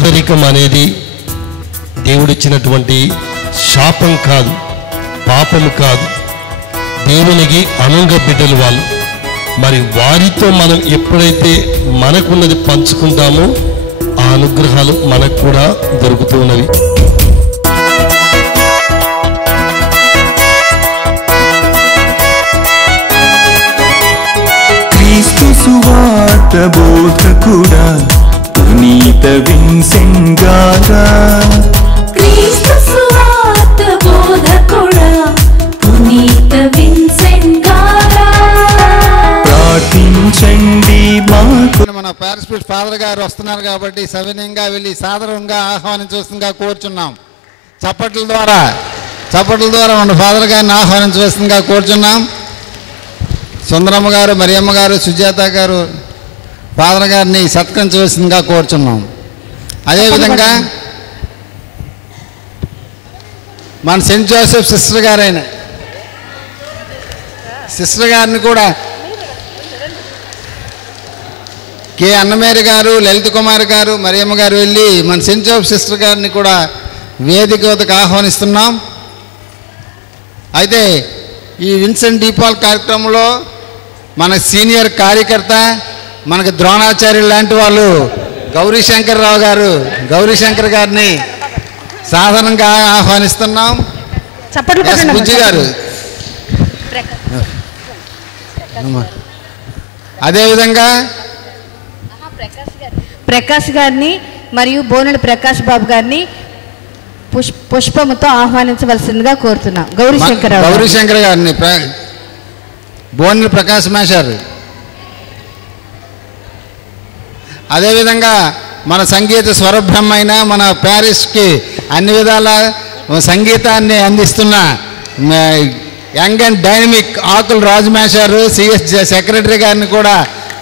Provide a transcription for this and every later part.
పేదరికం అనేది దేవుడిచ్చినటువంటి శాపం కాదు, పాపము కాదు. దేవునికి అనుంగ బిడ్డలు వాళ్ళు. మరి వారితో మనం ఎప్పుడైతే మనకున్నది పంచుకుంటామో ఆ అనుగ్రహాలు మనకు కూడా దొరుకుతూ ఉన్నవి. క్రీస్తు సువార్త బోధకుడా పునీత విన్సెంట్ గారా, క్రీస్తు సువార్త బోధకుడా పునీత విన్సెంట్ గారా, ప్రార్థించండి మాకు. మన పారిస్పిట్ ఫాదర్ గారు వస్తున్నారు కాబట్టి సవినయంగా వెళ్ళి సాదరంగా ఆహ్వానించవలసిందిగా కోరుచున్నాం. చప్పట్ల ద్వారా మన ఫాదర్ గారిని ఆహ్వానించవలసిందిగా కోరుచున్నాం. సుందరమ్మ గారు, మరియమ్మ గారు, సుజాత గారు ఫాదర్ గారిని సత్కరించవలసిందిగా కోరుచున్నాం. అదేవిధంగా మన సెయింట్ జోసెఫ్ సిస్టర్ గారిని కూడా కె అన్నమేరి గారు, లలిత కుమార్ గారు, మరియమ్మ గారు వెళ్ళి మన సెయింట్ జోసెఫ్ సిస్టర్ గారిని కూడా వేదిక వద్దకు ఆహ్వానిస్తున్నాం. అయితే ఈ విన్సెంట్ డీపాల్ కార్యక్రమంలో మన సీనియర్ కార్యకర్త, మనకు ద్రోణాచార్యులు లాంటి వాళ్ళు గౌరీశంకర్ గారిని సాధారణంగా ఆహ్వానిస్తున్నాం. బుజ్జి గారు, అదేవిధంగా ప్రకాష్ గారిని మరియు బోనెల ప్రకాష్ బాబు గారిని పుష్పముతో ఆహ్వానించవలసిందిగా కోరుతున్నాం. గౌరీశంకర్ గారిని, బోనెల ప్రకాశ్ మాస్టర్. అదేవిధంగా మన సంగీత స్వరబ్రహ్మ అయిన మన ప్యారిస్కి అన్ని విధాల సంగీతాన్ని అందిస్తున్న young and dynamic Akula Raju master, CS secretary గారిని కూడా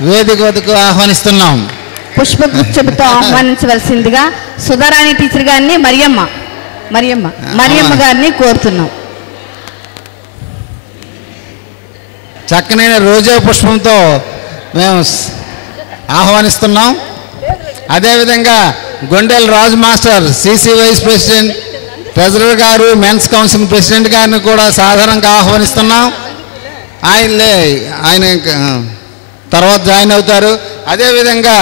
వేదిక వద్దకు ఆహ్వానిస్తున్నాం. పుష్పగుచ్చముతో ఆహ్వానించవలసిందిగా సుధారాణి టీచర్ గారిని, మరియమ్మ గారిని కోరుతున్నాం. చక్కనైన రోజా పుష్పంతో మేము ఆహ్వానిస్తున్నాం. అదేవిధంగా Gondela Raju master, CC vice president, treasurer గారు, మెన్స్ కౌన్సిల్ ప్రెసిడెంట్ గారిని కూడా సాధారణంగా ఆహ్వానిస్తున్నాం. ఆయన తర్వాత జాయిన్ అవుతారు. అదేవిధంగా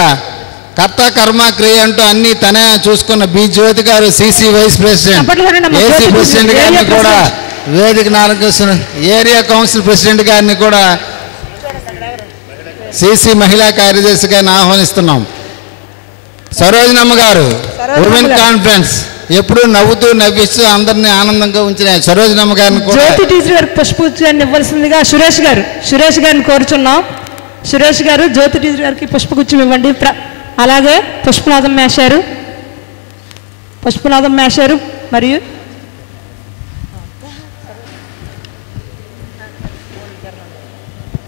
కర్త కర్మ క్రియ అంటూ అన్ని తనే చూసుకున్న బి జ్యోతి గారు, CC vice president, AC president గారిని కూడా వేదిక 4 ఏరియా కౌన్సిల్ ప్రెసిడెంట్ గారిని కూడా సిసి మహిళా కార్యదర్శి గారిని ఆహ్వానిస్తున్నాం. సరోజనమ్మ గారు, ఉమెన్ కాన్ఫరెన్స్, ఎప్పుడు నవ్వుతూ నవ్విస్తూ అందరినీ ఆనందంగా ఉంచిన సరోజనమ్మ గారిని కూడా జ్యోతి టీచర్ గారు పుష్పగుచ్చాన్ని ఇవ్వాల్సిందిగా సురేష్ గారిని కోరుచున్నాం. సురేష్ గారు జ్యోతి టీచర్ గారికి పుష్పగుచ్చం ఇవ్వండి. అలాగే పుష్పనాథం మేషారు మరియు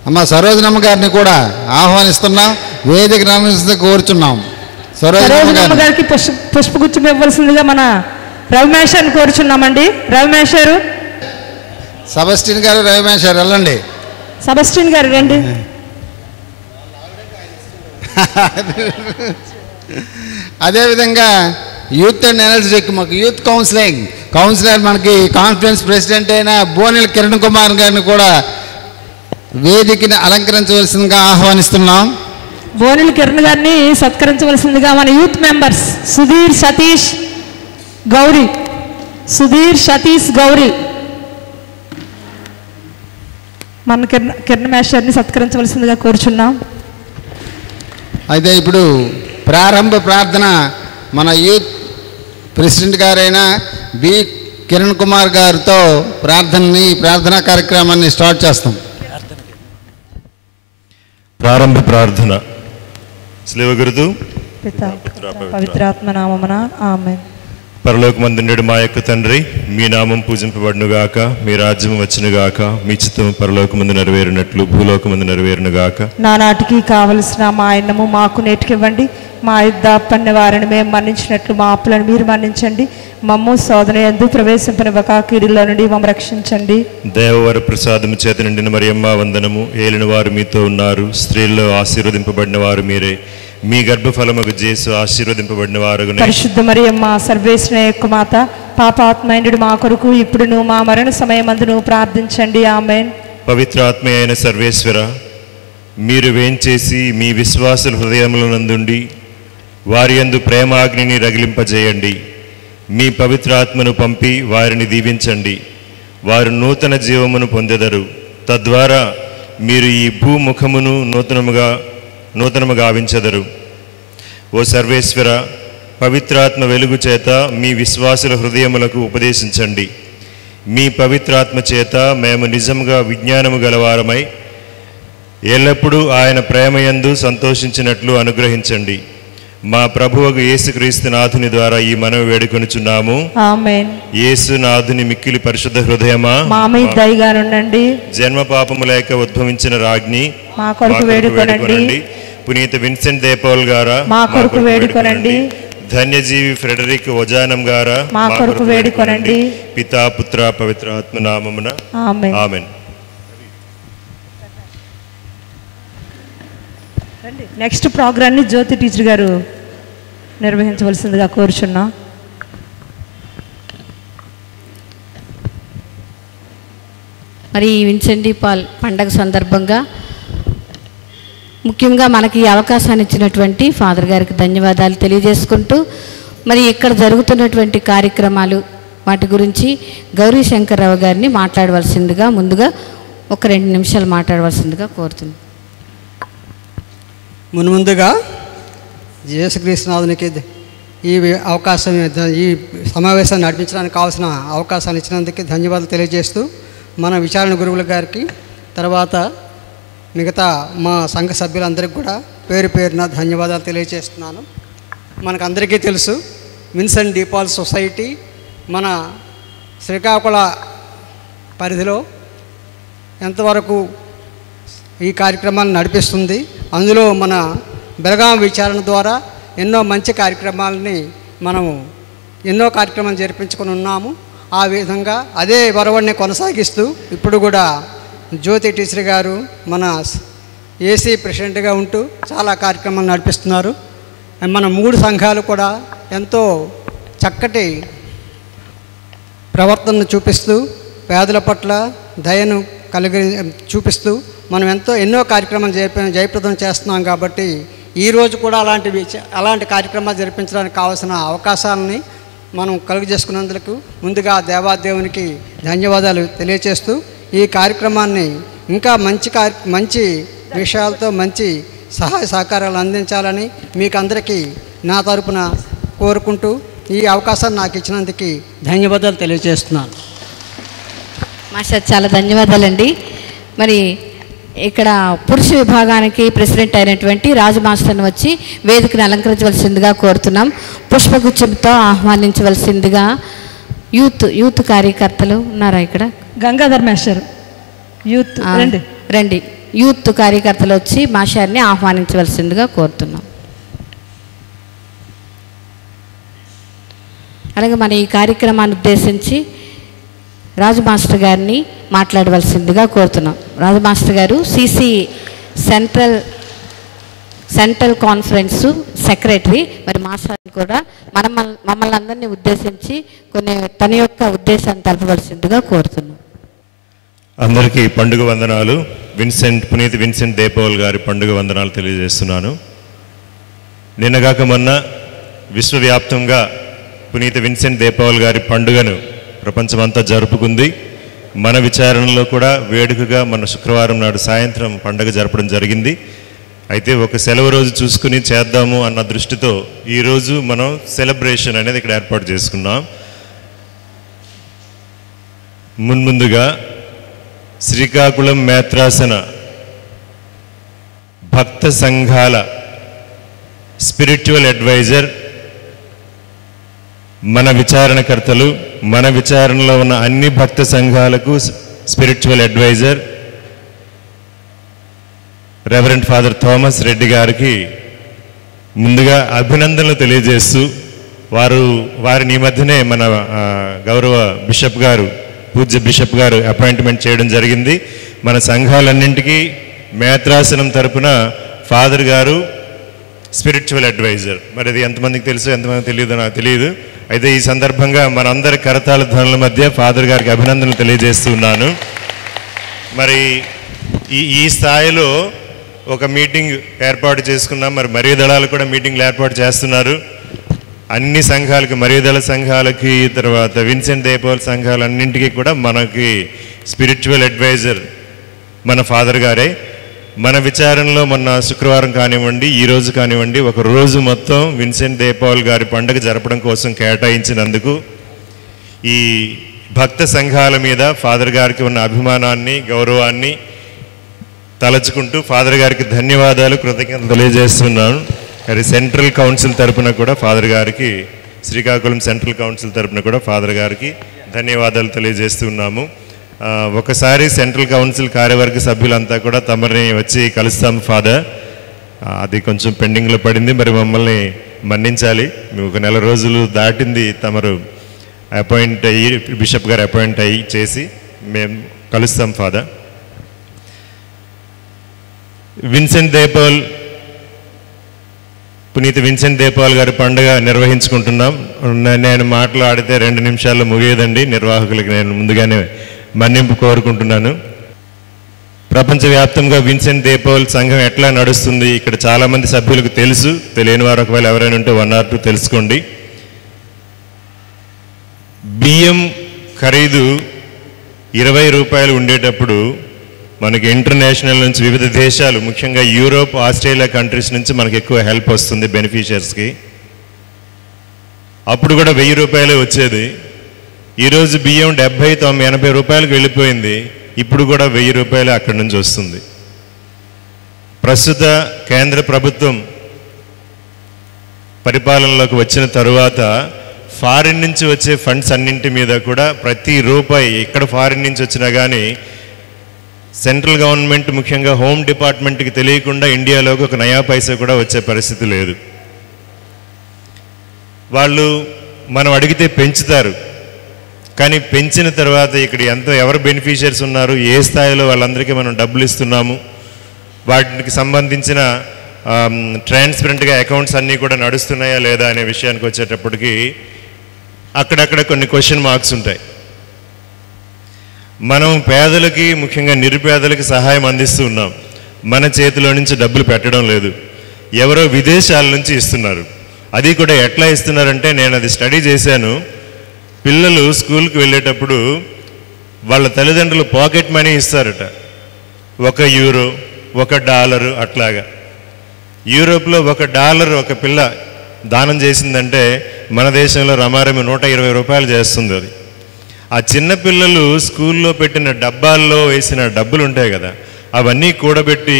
అమ్మ సరోజనమ్మ గారిని కూడా ఆహ్వానిస్తున్నాం. వేదిక రామకృష్ణ కోరుచున్నాం. సరోజనమ్మ గారికి పుష్పగుచ్చం ఇవ్వాల్సిందిగా మన రవిమేషాన్ని కోరుచున్నామండి. రవిమేషారు, సెబస్టిన్ గారు, రవిమేషారు వెళ్ళండి. సెబస్టిన్ గారు రండి. అదేవిధంగా యూత్ అండ్ ఎనర్జెటిక్ మాకు యూత్ కౌన్సిలర్ మనకి కాన్ఫరెన్స్ ప్రెసిడెంట్ అయిన బోనెల కిరణ్ కుమార్ గారిని కూడా వేదికని అలంకరించవలసిందిగా ఆహ్వానిస్తున్నాం. బోనెల కిరణ్ గారిని సత్కరించవలసిందిగా మన యూత్ మెంబర్స్ సుధీర్ సతీష్ గౌరీ మన కిరణ్ మేషర్ని సత్కరించవలసిందిగా కోరుచున్నాం. అయితే ఇప్పుడు ప్రారంభ ప్రార్థన మన యూత్ ప్రెసిడెంట్ గారైన బి కిరణ్ కుమార్ గారితో ప్రార్థనా కార్యక్రమాన్ని స్టార్ట్ చేస్తాం. ప్రారంభ ప్రార్థన. స్లేవగురుదు పవిత్రాత్మ నామమున ఆమేన్. పరలోకమందుండెడు మా యొక్క తండ్రి, మీ నామం పూజింపబడునుగాక, మీ రాజ్యం వచ్చునుగాక, మీ చిత్తము పరలోకమందు నెరవేరినట్లు భూలోకమందు నెరవేరునుగాక. నానాటికి కావలసిన మా అన్నము మాకు నేటికివ్వండి. మా యుద్ధ అప్పన్న వారిని మేము మన్నించినట్లు మా అప్పులను మీరు మన్నించండి. మమ్ము శోధన యందు ప్రవేశింపనివ్వక కీడులో నుండి మమ్ము రక్షించండి. దేవవర ప్రసాదము చేత నిండిన మరియమ్మ వందనము. ఏలిన వారు మీతో ఉన్నారు, స్త్రీల్లో ఆశీర్వదింపబడిన వారు మీరే. మీ గర్భఫలముకు యేసు ఆశీర్వదింపబడిన వారగునే. పరిశుద్ధ మరియమ్మ సర్వేశ్వరుని యొక్క మాత, పాపాత్మైనుడు మా కొరకు ఇప్పుడును మా మరణ సమయమందును ప్రార్థించండి. ఆమేన్. పవిత్రాత్మ అయిన సర్వేశ్వర, మీరు వేంచేసి మీ విశ్వాసుల హృదయములనందుండి వారి యందు ప్రేమాగ్నిని రగిలింపజేయండి. మీ పవిత్రాత్మను పంపి వారిని దీవించండి. వారు నూతన జీవమును పొందెదరు. తద్వారా మీరు ఈ భూముఖమును నూతనముగా గావించెదరు. ఓ సర్వేశ్వర, పవిత్రాత్మ వెలుగు చేత మీ విశ్వాసుల హృదయములకు ఉపదేశించండి. మీ పవిత్రాత్మ చేత మేము నిజంగా విజ్ఞానము గలవారమై ఎల్లప్పుడూ ఆయన ప్రేమయందు సంతోషించినట్లు అనుగ్రహించండి. మా ప్రభువుకు యేసుక్రీస్తు నాథుని ద్వారా ఈ మనవి వేడుకొనుచున్నాము. ఆమేన్. యేసు నాథుని మిక్కిలి పరిశుద్ధ హృదయమా, మా మీద దయగా ఉండండి. జన్మ పాపము లేక ఉద్భవించిన రాజ్ఞి, మా కొరకు వేడుకొనండి. పునీత విన్సెంట్ దేపౌల్ గారా, మా కొరకు వేడుకొనండి. ధన్యజీవి ఫ్రెడరిక్ ఒజానం గారా, మా కొరకు వేడుకొనండి. పితా పుత్ర పవిత్ర ఆత్మ నామమున ఆమేన్. ఆమేన్. నెక్స్ట్ ప్రోగ్రామ్ని జ్యోతి టీచర్ గారు నిర్వహించవలసిందిగా కోరుచున్నాం. మరి విన్సెంట్ డి పాల్ పండగ సందర్భంగా ముఖ్యంగా మనకి ఈ అవకాశాన్ని ఇచ్చినటువంటి ఫాదర్ గారికి ధన్యవాదాలు తెలియజేసుకుంటూ, మరి ఇక్కడ జరుగుతున్నటువంటి కార్యక్రమాలు వాటి గురించి గౌరీ శంకర్రావు గారిని మాట్లాడవలసిందిగా ముందుగా ఒక 2 నిమిషాలు మాట్లాడవలసిందిగా కోరుతుంది. మున్ముందుగా యేసుక్రీస్తునాథునికి ఈ అవకాశం, ఈ సమావేశాన్ని నడిపించడానికి కావాల్సిన అవకాశాన్ని ఇచ్చినందుకు ధన్యవాదాలు తెలియజేస్తూ, మన విచారణ గురువుల గారికి, తర్వాత మిగతా మా సంఘ సభ్యులందరికీ కూడా పేరు పేరున ధన్యవాదాలు తెలియజేస్తున్నాను. మనకందరికీ తెలుసు, విన్సెంట్ డి పాల్ సొసైటీ మన శ్రీకాకుళ పరిధిలో ఎంతవరకు ఈ కార్యక్రమాన్ని నడిపిస్తుంది. అందులో మన బెళగాం విచారణ ద్వారా ఎన్నో మంచి కార్యక్రమాలని మనము జరిపించుకొని ఉన్నాము. ఆ విధంగా అదే వరవడిని కొనసాగిస్తూ ఇప్పుడు కూడా జ్యోతి టీచర్ గారు మన ఏసీ ప్రెసిడెంట్గా ఉంటూ చాలా కార్యక్రమాలు నడిపిస్తున్నారు. మన 3 సంఘాలు కూడా ఎంతో చక్కటి ప్రవర్తనను చూపిస్తూ పేదల పట్ల దయను చూపిస్తూ మనం ఎన్నో కార్యక్రమాలు జయప్రదం చేస్తున్నాం. కాబట్టి ఈరోజు కూడా అలాంటి కార్యక్రమాలు జరిపించడానికి కావాల్సిన అవకాశాలని మనం కలుగజేసుకున్నందుకు ముందుగా దేవాదేవునికి ధన్యవాదాలు తెలియజేస్తూ, ఈ కార్యక్రమాన్ని ఇంకా మంచి విషయాలతో మంచి సహాయ సహకారాలు అందించాలని మీకు అందరికీ నా తరపున కోరుకుంటూ ఈ అవకాశాన్ని నాకు ఇచ్చినందుకు ధన్యవాదాలు తెలియజేస్తున్నాను. మాస్టర్ చాలా ధన్యవాదాలండి. మరి ఇక్కడ పురుష విభాగానికి ప్రెసిడెంట్ అయినటువంటి రాజు మాస్టర్ని వచ్చి వేదికను అలంకరించవలసిందిగా కోరుతున్నాం. పుష్పగుచ్చంతో ఆహ్వానించవలసిందిగా యూత్ కార్యకర్తలు ఉన్నారా ఇక్కడ? గంగాధర్ మాస్టర్ యూత్ రండి. యూత్ కార్యకర్తలు వచ్చి మాస్టర్ని ఆహ్వానించవలసిందిగా కోరుతున్నాం. అలాగే మన ఈ కార్యక్రమాన్ని ఉద్దేశించి రాజు మాస్టర్ గారిని మాట్లాడవలసిందిగా కోరుతున్నాం. రాజు మాస్టర్ గారు సిసి సెంట్రల్ కాన్ఫరెన్స్ సెక్రటరీ. మరి మాస్టర్ కూడా మమ్మల్ని అందరినీ ఉద్దేశించి తన యొక్క ఉద్దేశాన్ని తెలపవలసిందిగా కోరుతున్నాం. అందరికీ పండుగ వందనాలు. పునీత విన్సెంట్ దేపౌల్ గారి పండుగ వందనాలు తెలియజేస్తున్నాను. నిన్నగాక మొన్న విశ్వవ్యాప్తంగా పునీత విన్సెంట్ దేపౌల్ గారి పండుగను ప్రపంచమంతా జరుపుకుంది. మన విచారణలో కూడా వేడుకగా మన శుక్రవారం నాడు సాయంత్రం పండుగ జరపడం జరిగింది. అయితే ఒక సెలవు రోజు చూసుకుని చేద్దాము అన్న దృష్టితో ఈరోజు మనం సెలబ్రేషన్ అనేది ఇక్కడ ఏర్పాటు చేసుకున్నాం. ముందుగా శ్రీకాకుళం మేత్రాసన భక్త సంఘాల స్పిరిచువల్ అడ్వైజర్, మన విచారణకర్తలు, మన విచారణలో ఉన్న అన్ని భక్త సంఘాలకు spiritual adviser reverend father Thomas Reddy గారికి ముందుగా అభినందనలు తెలియజేస్తూ, వారిని ఈ మధ్యనే మన గౌరవ బిషప్ గారు, పూజ్య బిషప్ గారు అపాయింట్మెంట్ చేయడం జరిగింది. మన సంఘాలన్నింటికీ మేత్రాసనం తరపున ఫాదర్ గారు స్పిరిచువల్ అడ్వైజర్. మరి అది ఎంతమందికి తెలుసు ఎంతమందికి తెలియదో నాకు తెలియదు. అయితే ఈ సందర్భంగా మనందరి కరతాళ ధ్వనుల మధ్య ఫాదర్ గారికి అభినందనలు తెలియజేస్తున్నాను. మరి ఈ స్థాయిలో ఒక మీటింగ్ ఏర్పాటు చేసుకున్నాం. మరి దళాలు కూడా మీటింగ్లు ఏర్పాటు చేస్తున్నారు. అన్ని సంఘాలకి, దళ సంఘాలకి, తర్వాత విన్సెంట్ దే పౌల్ సంఘాలన్నింటికీ కూడా మనకి స్పిరిచువల్ అడ్వైజర్ మన ఫాదర్ గారే. మన విచారణలో మొన్న శుక్రవారం కానివ్వండి, ఈరోజు కానివ్వండి, ఒక రోజు మొత్తం విన్సెంట్ దే పౌల్ గారి పండుగ జరపడం కోసం కేటాయించినందుకు ఈ భక్త సంఘాల మీద ఫాదర్ గారికి ఉన్న అభిమానాన్ని, గౌరవాన్ని తలచుకుంటూ ఫాదర్ గారికి ధన్యవాదాలు, కృతజ్ఞతలు తెలియజేస్తున్నాను. మరి సెంట్రల్ కౌన్సిల్ తరపున కూడా ఫాదర్ గారికి, శ్రీకాకుళం సెంట్రల్ కౌన్సిల్ తరపున కూడా ఫాదర్ గారికి ధన్యవాదాలు తెలియజేస్తున్నాము. ఒకసారి సెంట్రల్ కౌన్సిల్ కార్యవర్గ సభ్యులంతా కూడా తమరిని వచ్చి కలుస్తాం ఫాదర్. అది కొంచెం పెండింగ్లో పడింది, మరి మమ్మల్ని మన్నించాలి. మేము ఒక నెల రోజులు దాటింది తమరు అపాయింట్ అయ్యి, బిషప్ గారు అపాయింట్ అయ్యి చేసి మేము కలుస్తాం ఫాదర్. విన్సెంట్ దే పౌల్, పునీత విన్సెంట్ దే పౌల్ గారి పండుగ నిర్వహించుకుంటున్నాం. నేను మాట్లాడితే 2 నిమిషాల్లో ముగియదండి. నిర్వాహకులకి నేను ముందుగానే మన్నింపు కోరుకుంటున్నాను. ప్రపంచవ్యాప్తంగా విన్సెంట్ దే పౌల్ సంఘం ఎట్లా నడుస్తుంది ఇక్కడ చాలామంది సభ్యులకు తెలుసు. తెలియని వారు ఒకవేళ ఎవరైనా ఉంటే 1 or 2 తెలుసుకోండి. బియ్యం ఖరీదు 20 రూపాయలు ఉండేటప్పుడు మనకి ఇంటర్నేషనల్ నుంచి, వివిధ దేశాలు, ముఖ్యంగా యూరోప్, ఆస్ట్రేలియా కంట్రీస్ నుంచి మనకి ఎక్కువ హెల్ప్ వస్తుంది బెనిఫిషియర్స్కి. అప్పుడు కూడా 1000 రూపాయలే వచ్చేది. ఈరోజు బియ్యం 70, 90, 80 రూపాయలకు వెళ్ళిపోయింది. ఇప్పుడు కూడా 1000 రూపాయలు అక్కడి నుంచి వస్తుంది. ప్రస్తుత కేంద్ర ప్రభుత్వం పరిపాలనలోకి వచ్చిన తరువాత ఫారిన్ నుంచి వచ్చే ఫండ్స్ అన్నింటి మీద కూడా ప్రతి రూపాయి ఎక్కడ ఫారిన్ నుంచి వచ్చినా కానీ సెంట్రల్ గవర్నమెంట్, ముఖ్యంగా హోమ్ డిపార్ట్మెంట్కి తెలియకుండా ఇండియాలోకి ఒక నయా పైసా కూడా వచ్చే పరిస్థితి లేదు. వాళ్ళు మనం అడిగితే పెంచుతారు, కానీ పెంచిన తర్వాత ఇక్కడ ఎవరు బెనిఫిషియర్స్ ఉన్నారు, ఏ స్థాయిలో వాళ్ళందరికీ మనం డబ్బులు ఇస్తున్నాము, వాటికి సంబంధించిన ట్రాన్స్పరెంట్గా అకౌంట్స్ అన్నీ కూడా నడుస్తున్నాయా లేదా అనే విషయానికి వచ్చేటప్పటికి అక్కడక్కడ కొన్ని క్వశ్చన్ మార్క్స్ ఉంటాయి. మనం పేదలకి, ముఖ్యంగా నిరుపేదలకి సహాయం అందిస్తూ ఉన్నాం. మన చేతిలో నుంచి డబ్బులు పెట్టడం లేదు, ఎవరో విదేశాల నుంచి ఇస్తున్నారు. అది కూడా ఎట్లా ఇస్తున్నారంటే, నేను అది స్టడీ చేశాను. పిల్లలు స్కూల్కి వెళ్ళేటప్పుడు వాళ్ళ తల్లిదండ్రులు పాకెట్ మనీ ఇస్తారట. €1, $1 అట్లాగా. యూరోప్లో $1 ఒక పిల్ల దానం చేసిందంటే మన దేశంలో రమారమి 120 రూపాయలు చేస్తుంది. అది ఆ చిన్న పిల్లలు స్కూల్లో పెట్టిన డబ్బాల్లో వేసిన డబ్బులు ఉంటాయి కదా, అవన్నీ కూడబెట్టి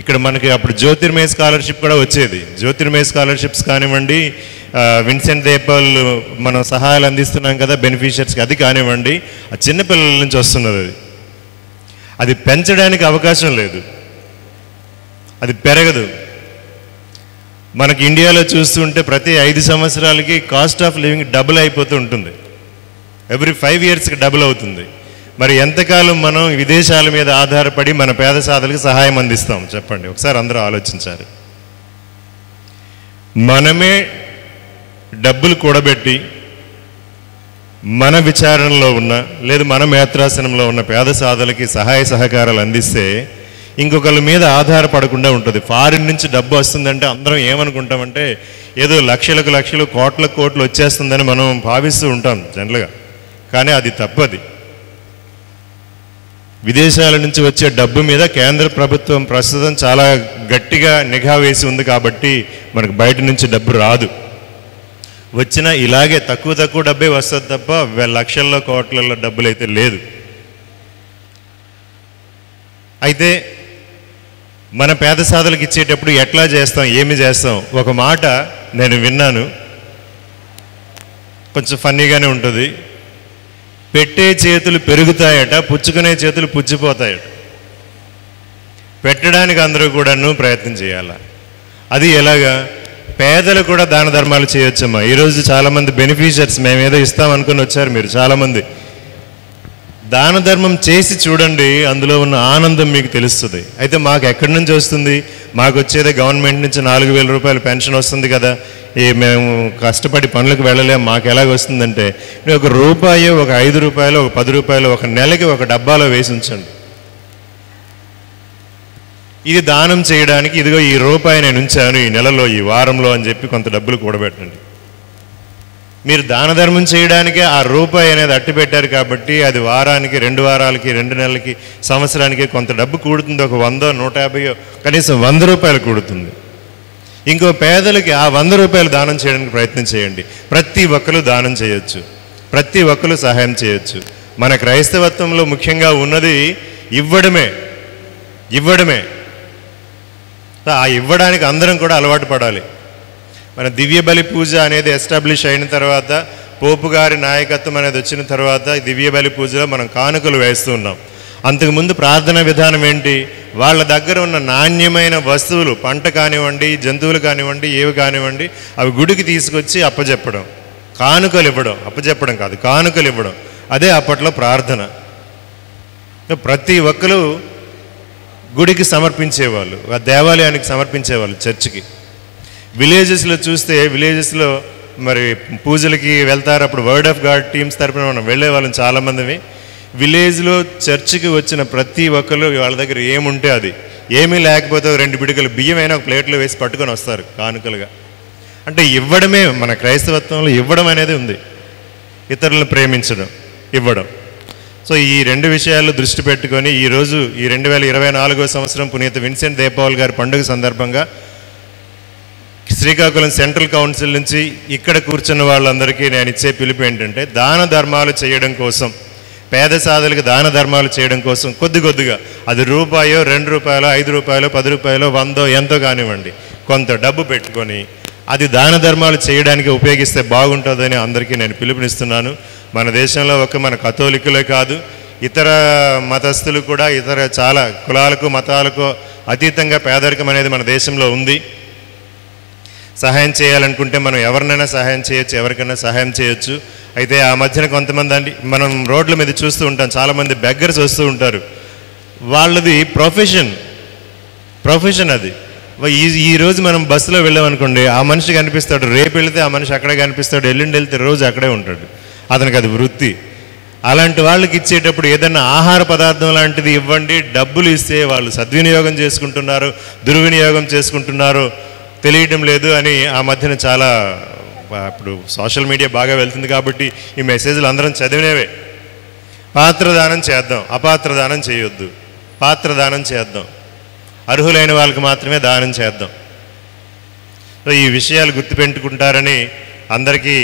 ఇక్కడ మనకి అప్పుడు జ్యోతిర్మయ స్కాలర్షిప్ కూడా వచ్చేది. జ్యోతిర్మయ స్కాలర్షిప్స్ కానివ్వండి, విన్సెంట్ దే పౌల్ మనం సహాయాలు అందిస్తున్నాం కదా బెనిఫిషియర్స్కి, అది కానివ్వండి, ఆ చిన్నపిల్లల నుంచి వస్తున్నది. అది పెంచడానికి అవకాశం లేదు, అది పెరగదు. మనకి ఇండియాలో చూస్తుంటే ప్రతి 5 సంవత్సరాలకి కాస్ట్ ఆఫ్ లివింగ్ డబుల్ అయిపోతూ ఉంటుంది. ఎవ్రీ 5 yearsకి డబుల్ అవుతుంది. మరి ఎంతకాలం మనం విదేశాల మీద ఆధారపడి మన పేద సాధులకు సహాయం అందిస్తాం చెప్పండి, ఒకసారి అందరూ ఆలోచించాలి. మనమే డబ్బులు కూడబెట్టి మన విచారణలో ఉన్న, లేదు మన మేత్రాసనంలో ఉన్న పేద సాధులకి సహాయ సహకారాలు అందిస్తే ఇంకొకళ్ళ మీద ఆధారపడకుండా ఉంటుంది. ఫారిన్ నుంచి డబ్బు వస్తుందంటే అందరం ఏమనుకుంటామంటే ఏదో లక్షలకు లక్షలు, కోట్లకు కోట్లు వచ్చేస్తుందని మనం భావిస్తూ ఉంటాం జనరల్గా. కానీ అది తప్పది. విదేశాల నుంచి వచ్చే డబ్బు మీద కేంద్ర ప్రభుత్వం ప్రస్తుతం చాలా గట్టిగా నిఘా వేసి ఉంది కాబట్టి మనకు బయట నుంచి డబ్బు రాదు. వచ్చినా ఇలాగే తక్కువ డబ్బే వస్తుంది తప్ప లక్షల్లో కోట్లలో డబ్బులు అయితే లేదు. అయితే మన పేద సాధులకు ఇచ్చేటప్పుడు ఎట్లా చేస్తాం, ఏమి చేస్తాం? ఒక మాట నేను విన్నాను, కొంచెం ఫన్నీగానే ఉంటుంది. పెట్టే చేతులు పెరుగుతాయట, పుచ్చుకునే చేతులు పుచ్చిపోతాయట. పెట్టడానికి అందరూ కూడాను ప్రయత్నం చేయాల. అది ఎలాగా? పేదలు కూడా దాన ధర్మాలు చేయొచ్చమ్మా. ఈరోజు చాలామంది బెనిఫిషియర్స్ మేమేదో ఇస్తాం అనుకుని వచ్చారు మీరు చాలామంది. దాన ధర్మం చేసి చూడండి, అందులో ఉన్న ఆనందం మీకు తెలుస్తుంది. అయితే మాకు ఎక్కడి నుంచి వస్తుంది? మాకు వచ్చేదే గవర్నమెంట్ నుంచి 4,000 రూపాయలు పెన్షన్ వస్తుంది కదా, మేము కష్టపడి పనులకు వెళ్ళలేము, మాకు ఎలాగ వస్తుందంటే, ఒక రూపాయో ఒక 5 రూపాయలు ఒక 10 రూపాయలు ఒక నెలకి ఒక డబ్బాలో వేసి ఉంచండి. ఇది దానం చేయడానికి, ఇదిగో ఈ రూపాయి నేను ఉంచాను ఈ నెలలో ఈ వారంలో అని చెప్పి కొంత డబ్బులు కూడబెట్టండి. మీరు దాన ధర్మం చేయడానికే ఆ రూపాయి అనేది అట్టి పెట్టారు కాబట్టి అది వారానికి, 2 వారాలకి, 2 నెలలకి, సంవత్సరానికి కొంత డబ్బు కూడుతుంది. ఒక 100, 150, కనీసం 100 రూపాయలు కూడుతుంది. ఇంకో పేదలకి ఆ 100 రూపాయలు దానం చేయడానికి ప్రయత్నం చేయండి. ప్రతి ఒక్కరు దానం చేయొచ్చు, ప్రతి ఒక్కరు సహాయం చేయొచ్చు. మన క్రైస్తవత్వంలో ముఖ్యంగా ఉన్నది ఇవ్వడమే. ఆ ఇవ్వడానికి అందరం కూడా అలవాటు పడాలి. మన దివ్య బలి పూజ అనేది ఎస్టాబ్లిష్ అయిన తర్వాత, పోపు గారి నాయకత్వం అనేది వచ్చిన తర్వాత దివ్య బలి పూజలో మనం కానుకలు వేస్తూ ఉన్నాం. అంతకుముందు ప్రార్థన విధానం ఏంటి? వాళ్ళ దగ్గర ఉన్న నాణ్యమైన వస్తువులు, పంట కానివ్వండి, జంతువులు కానివ్వండి, ఏవి కానివ్వండి, అవి గుడికి తీసుకొచ్చి అప్పచెప్పడం, కానుకలు ఇవ్వడం. అప్పచెప్పడం కాదు, కానుకలు ఇవ్వడం. అదే అప్పట్లో ప్రార్థన. ప్రతి ఒక్కరు గుడికి సమర్పించేవాళ్ళు, ఆ దేవాలయానికి సమర్పించేవాళ్ళు, చర్చికి. విలేజెస్లో చూస్తే, విలేజెస్లో మరి పూజలకి వెళ్తారు. అప్పుడు వర్డ్ ఆఫ్ గాడ్ టీమ్స్ తరపున మనం వెళ్ళే వాళ్ళం చాలామందివి. విలేజ్లో చర్చికి వచ్చిన ప్రతి ఒక్కరు వాళ్ళ దగ్గర ఏముంటే అది, ఏమీ లేకపోతే 2 పిడికలు బియ్యం అయినా ఒక ప్లేట్లో వేసి పట్టుకొని వస్తారు కానుకలుగా. అంటే ఇవ్వడమే మన క్రైస్తవత్వంలో, ఇవ్వడం అనేది ఉంది. ఇతరులను ప్రేమించడం, ఇవ్వడం. సో ఈ 2 విషయాలు దృష్టి పెట్టుకొని ఈరోజు ఈ 2024వ సంవత్సరం పునీత విన్సెంట్ దే పౌల్ గారి పండుగ సందర్భంగా శ్రీకాకుళం సెంట్రల్ కౌన్సిల్ నుంచి ఇక్కడ కూర్చున్న వాళ్ళందరికీ నేను ఇచ్చే పిలుపు ఏంటంటే, దాన ధర్మాలు చేయడం కోసం, పేద సాధులకు దాన ధర్మాలు చేయడం కోసం కొద్దిగా, అది రూపాయో 2 రూపాయలు 5 రూపాయలు 10 రూపాయలు 100 ఎంతో కానివ్వండి, కొంత డబ్బు పెట్టుకొని అది దాన ధర్మాలు చేయడానికి ఉపయోగిస్తే బాగుంటుందని అందరికీ నేను పిలుపునిస్తున్నాను. మన దేశంలో మన కథోలికులే కాదు, ఇతర మతస్థులు కూడా, ఇతర చాలా కులాలకు మతాలకు అతీతంగా పేదరికం అనేది మన దేశంలో ఉంది. సహాయం చేయాలనుకుంటే మనం ఎవరినైనా సహాయం చేయొచ్చు, ఎవరికైనా సహాయం చేయొచ్చు. అయితే ఆ మధ్యన కొంతమంది మనం రోడ్ల మీద చూస్తూ ఉంటాం, చాలామంది బెగ్గర్స్ వస్తూ ఉంటారు. వాళ్ళది ప్రొఫెషన్ అది. ఈరోజు మనం బస్సులో వెళ్ళామనుకోండి, ఆ మనిషి కనిపిస్తాడు, రేపు వెళితే ఆ మనిషి అక్కడే కనిపిస్తాడు, ఎల్లుండి వెళ్తే రోజు అక్కడే ఉంటాడు, అతనికి అది వృత్తి. అలాంటి వాళ్ళకి ఇచ్చేటప్పుడు ఏదైనా ఆహార పదార్థం లాంటిది ఇవ్వండి. డబ్బులు ఇస్తే వాళ్ళు సద్వినియోగం చేసుకుంటున్నారు, దుర్వినియోగం చేసుకుంటున్నారు, తెలియటం లేదు అని ఆ మధ్యన చాలా, ఇప్పుడు సోషల్ మీడియా బాగా వెళ్తుంది కాబట్టి ఈ మెసేజ్లు అందరం చదివినవే. పాత్రదానం చేద్దాం, అపాత్రదానం చేయొద్దు. పాత్రదానం చేద్దాం, అర్హులైన వాళ్ళకి మాత్రమే దానం చేద్దాం. సో ఈ విషయాలు గుర్తుపెట్టుకుంటారని అందరికీ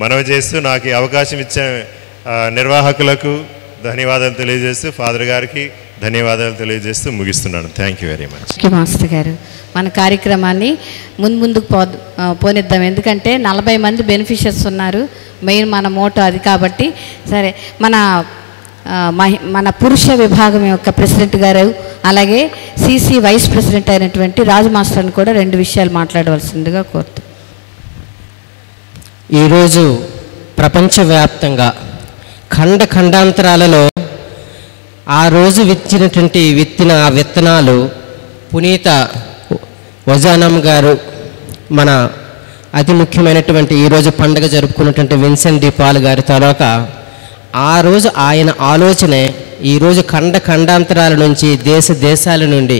మనవి చేస్తూ, నాకు ఈ అవకాశం ఇచ్చే నిర్వాహకులకు ధన్యవాదాలు తెలియజేస్తూ, ఫాదర్ గారికి ధన్యవాదాలు తెలియజేస్తూ ముగిస్తున్నాను. Thank you very much. Master గారు, మన కార్యక్రమాన్ని ముందుకు పోనిద్దాం. ఎందుకంటే 40 మంది బెనిఫిషియర్స్ ఉన్నారు. మెయిన్ మన మోటో అది కాబట్టి. సరే, మన పురుష విభాగం యొక్క ప్రెసిడెంట్ గారు, అలాగే సిసి వైస్ ప్రెసిడెంట్ అయినటువంటి రాజు మాస్టర్ని కూడా 2 విషయాలు మాట్లాడవలసిందిగా కోరుతూ. ఈరోజు ప్రపంచవ్యాప్తంగా ఖండాంతరాలలో ఆ రోజు విత్తిన ఆ విత్తనాలు పునీత వజానమ్ గారు, మన అతి ముఖ్యమైనటువంటి ఈరోజు పండుగ జరుపుకున్నటువంటి విన్సెంట్ డి పాల్ గారి తర్వాత ఆ రోజు ఆయన ఆలోచనే ఈరోజు ఖండాంతరాల నుంచి, దేశాల నుండి,